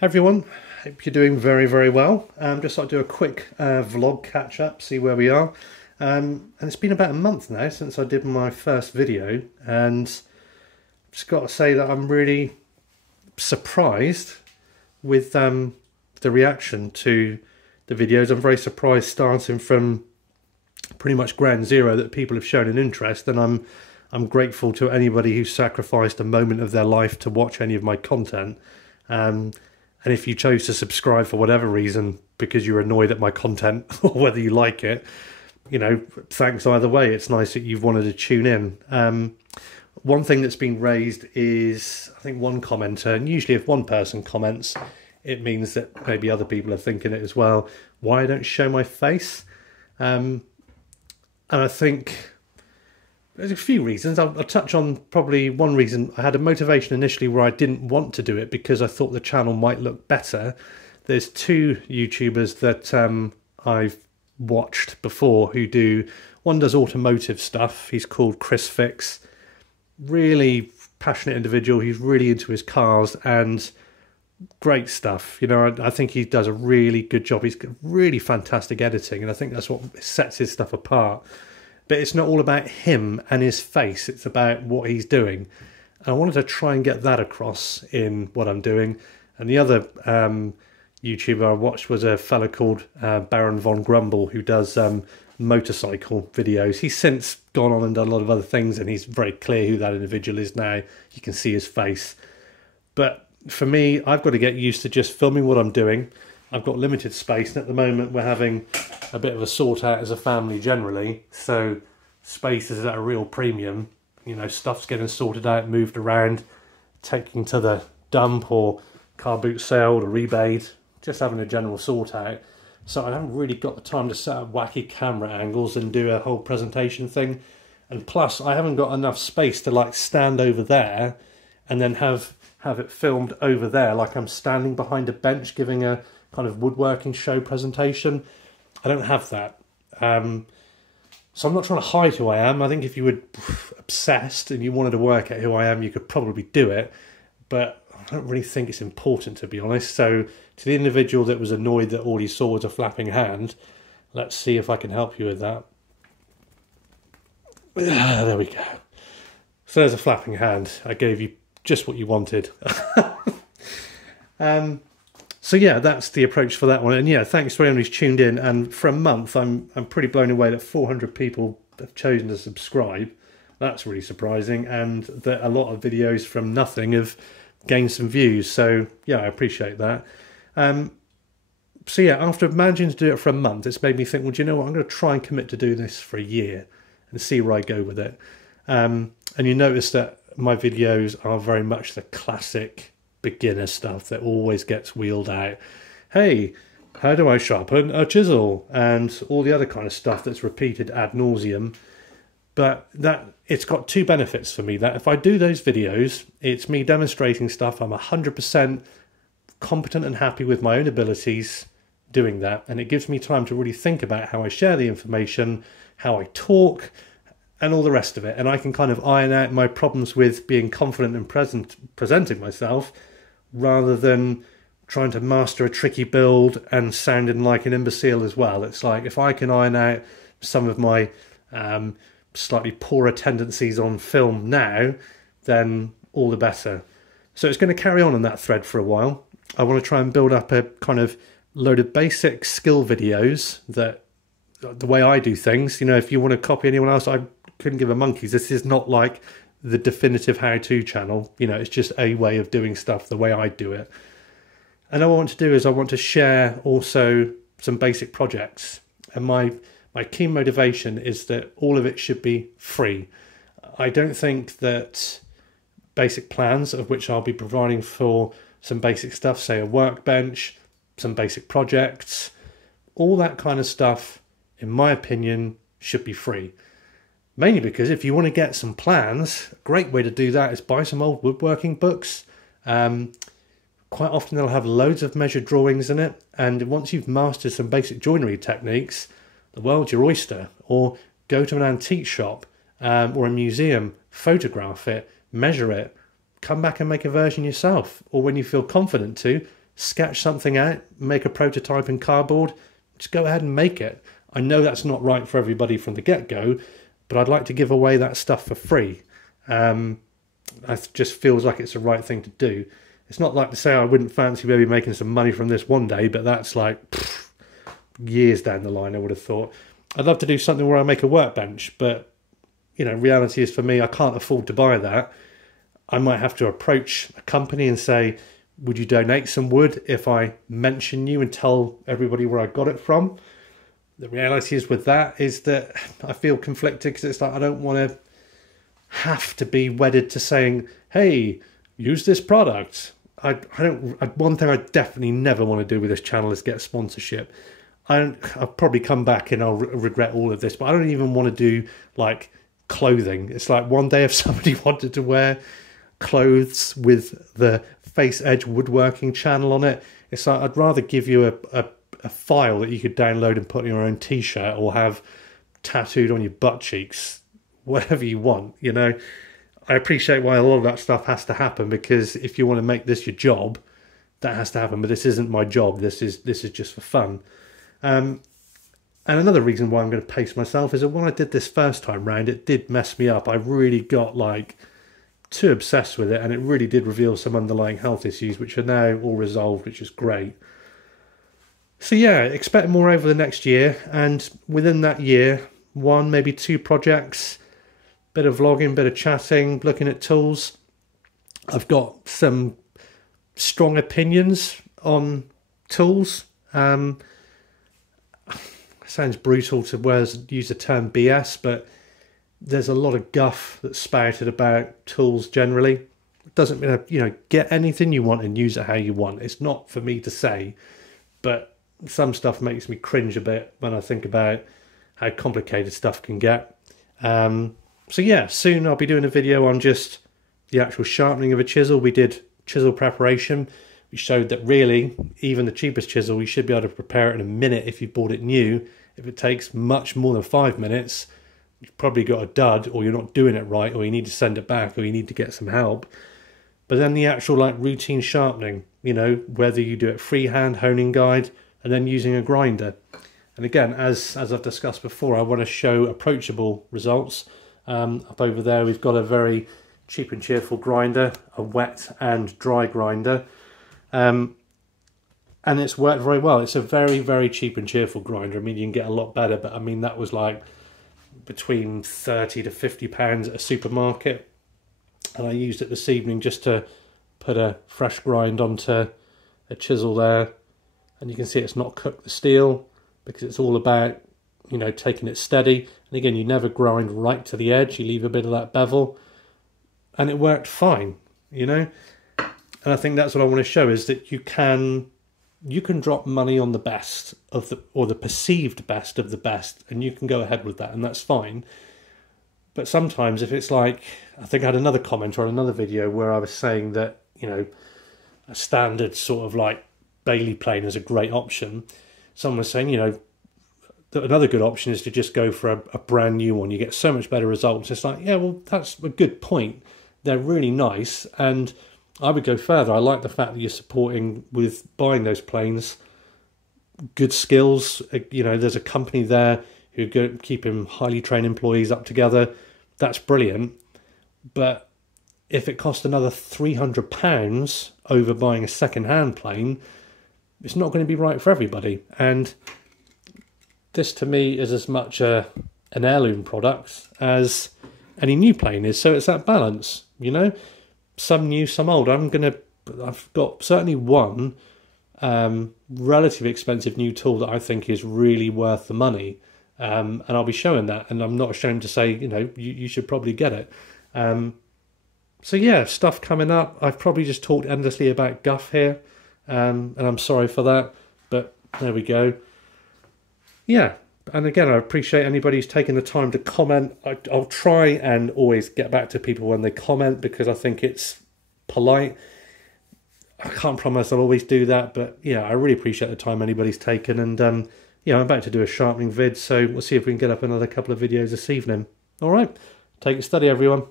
Hi everyone, hope you're doing very well. Just thought I'd do a quick vlog catch up, see where we are. And it's been about a month now since I did my first video, and just got to say that I'm really surprised with the reaction to the videos. I'm very surprised, starting from pretty much ground zero, that people have shown an interest, and I'm grateful to anybody who sacrificed a moment of their life to watch any of my content. And if you chose to subscribe for whatever reason, because you're annoyed at my content or whether you like it, you know, thanks either way. It's nice that you've wanted to tune in. One thing that's been raised is, I think, one commenter, and usually if one person comments, it means that maybe other people are thinking it as well. Why I don't show my face? And I think there's a few reasons. I'll touch on probably one reason. I had a motivation initially where I didn't want to do it because I thought the channel might look better. There's two YouTubers that I've watched before who do, one does automotive stuff. He's called Chris Fix. Really passionate individual. He's really into his cars and great stuff. You know, I think he does a really good job. He's got really fantastic editing, and I think that's what sets his stuff apart. But it's not all about him and his face, it's about what he's doing. And I wanted to try and get that across in what I'm doing. And the other YouTuber I watched was a fella called Baron Von Grumble, who does motorcycle videos. He's since gone on and done a lot of other things, and he's very clear who that individual is now. You can see his face. But for me, I've got to get used to just filming what I'm doing. I've got limited space, and at the moment we're having a bit of a sort out as a family generally, so space is at a real premium. You know, stuff's getting sorted out, moved around, taking to the dump or car boot sale or rebate, just having a general sort out. So I haven't really got the time to set up wacky camera angles and do a whole presentation thing. And plus, I haven't got enough space to like stand over there and then have it filmed over there, like I'm standing behind a bench giving a kind of woodworking show presentation. I don't have that. So I'm not trying to hide who I am. I think if you were obsessed and you wanted to work out who I am, you could probably do it. But I don't really think it's important, to be honest. So to the individual that was annoyed that all he saw was a flapping hand, let's see if I can help you with that. There we go. So there's a flapping hand. I gave you just what you wanted. So yeah, that's the approach for that one. And yeah, thanks for anyone who's tuned in. And for a month, I'm pretty blown away that 400 people have chosen to subscribe. That's really surprising. And that a lot of videos from nothing have gained some views. So yeah, I appreciate that. So yeah, after managing to do it for a month, it's made me think, well, do you know what? I'm going to try and commit to do this for a year and see where I go with it. And you notice that my videos are very much the classic beginner stuff that always gets wheeled out. Hey, how do I sharpen a chisel? And all the other kind of stuff that's repeated ad nauseum. But that it's got two benefits for me. That if I do those videos, it's me demonstrating stuff. I'm 100% competent and happy with my own abilities doing that. And it gives me time to really think about how I share the information, how I talk, and all the rest of it. And I can kind of iron out my problems with being confident and presenting myself, rather than trying to master a tricky build and sounding like an imbecile as well. It's like, if I can iron out some of my slightly poorer tendencies on film now, then all the better. So it's going to carry on that thread for a while. I want to try and build up a kind of load of basic skill videos that, the way I do things, you know, if you want to copy anyone else, I couldn't give a monkey's. This is not like the definitive how-to channel. You know, it's just a way of doing stuff the way I do it. And what I want to do is I want to share also some basic projects. And my key motivation is that all of it should be free. I don't think that basic plans, of which I'll be providing for some basic stuff, say a workbench, some basic projects, all that kind of stuff, in my opinion, should be free. Mainly because if you want to get some plans, a great way to do that is buy some old woodworking books. Quite often they'll have loads of measured drawings in it. And once you've mastered some basic joinery techniques, the world's your oyster. Or go to an antique shop or a museum, photograph it, measure it, come back and make a version yourself. Or when you feel confident to, sketch something out, make a prototype in cardboard, just go ahead and make it. I know that's not right for everybody from the get-go, but I'd like to give away that stuff for free. It just feels like it's the right thing to do. It's not like to say I wouldn't fancy maybe making some money from this one day, but that's like years down the line, I would have thought. I'd love to do something where I make a workbench, but, you know, reality is for me, I can't afford to buy that. I might have to approach a company and say, would you donate some wood if I mention you and tell everybody where I got it from? The reality is with that is that I feel conflicted, because it's like I don't want to have to be wedded to saying, hey, use this product. One thing I definitely never want to do with this channel is get sponsorship. I'll probably come back and I'll regret all of this, but I don't even want to do like clothing. It's like one day if somebody wanted to wear clothes with the Face Edge Woodworking channel on it, it's like I'd rather give you a file that you could download and put in your own t-shirt or have tattooed on your butt cheeks, whatever you want, you know. I appreciate why a lot of that stuff has to happen, because if you want to make this your job, that has to happen, but this isn't my job. This is just for fun. And another reason why I'm going to pace myself is that when I did this first time round, it did mess me up. I really got like too obsessed with it, and it really did reveal some underlying health issues, which are now all resolved, which is great. So yeah, expect more over the next year, and within that year, 1, maybe 2 projects, bit of vlogging, bit of chatting, looking at tools. I've got some strong opinions on tools. Sounds brutal to use the term BS, but there's a lot of guff that's spouted about tools generally. It doesn't mean, you know, get anything you want and use it how you want. It's not for me to say, but some stuff makes me cringe a bit when I think about how complicated stuff can get. So yeah, soon I'll be doing a video on just the actual sharpening of a chisel. We did chisel preparation. We showed that really, even the cheapest chisel, you should be able to prepare it in a minute if you bought it new. If it takes much more than 5 minutes, you've probably got a dud, or you're not doing it right, or you need to send it back, or you need to get some help. But then the actual like routine sharpening, you know, whether you do it freehand, honing guide, and then using a grinder. And again, as I've discussed before, I want to show approachable results. Up over there, we've got a very cheap and cheerful grinder, a wet and dry grinder. And it's worked very well. It's a very, very cheap and cheerful grinder. I mean, you can get a lot better, but I mean, that was like between £30 to £50 at a supermarket. And I used it this evening just to put a fresh grind onto a chisel there. And you can see it's not cooked the steel, because it's all about, you know, taking it steady. And again, you never grind right to the edge. You leave a bit of that bevel. And it worked fine, you know. And I think that's what I want to show, is that you can drop money on the best of the perceived best of the best, and you can go ahead with that, and that's fine. But sometimes if it's like, I think I had another comment on another video where I was saying that, you know, a standard sort of like Bailey plane is a great option. Someone was saying, you know, that another good option is to just go for a brand new one. You get so much better results. It's like, yeah, well, that's a good point. They're really nice, and I would go further. I like the fact that you're supporting with buying those planes. Good skills. You know, there's a company there who are keeping highly trained employees up together. That's brilliant. But if it cost another £300 over buying a second-hand plane, it's not going to be right for everybody. And this to me is as much an heirloom product as any new plane is. So it's that balance, you know. Some new, some old. I've got certainly one relatively expensive new tool that I think is really worth the money, and I'll be showing that, and I'm not ashamed to say, you know, you should probably get it. So yeah, stuff coming up. I've probably just talked endlessly about guff here, and I'm sorry for that, but there we go. Yeah. And again, I appreciate anybody who's taking the time to comment. I'll try and always get back to people when they comment, because I think it's polite. I can't promise I'll always do that, but yeah, I really appreciate the time anybody's taken. And yeah, I'm about to do a sharpening vid, so we'll see if we can get up another couple of videos this evening. All right, take it steady, everyone.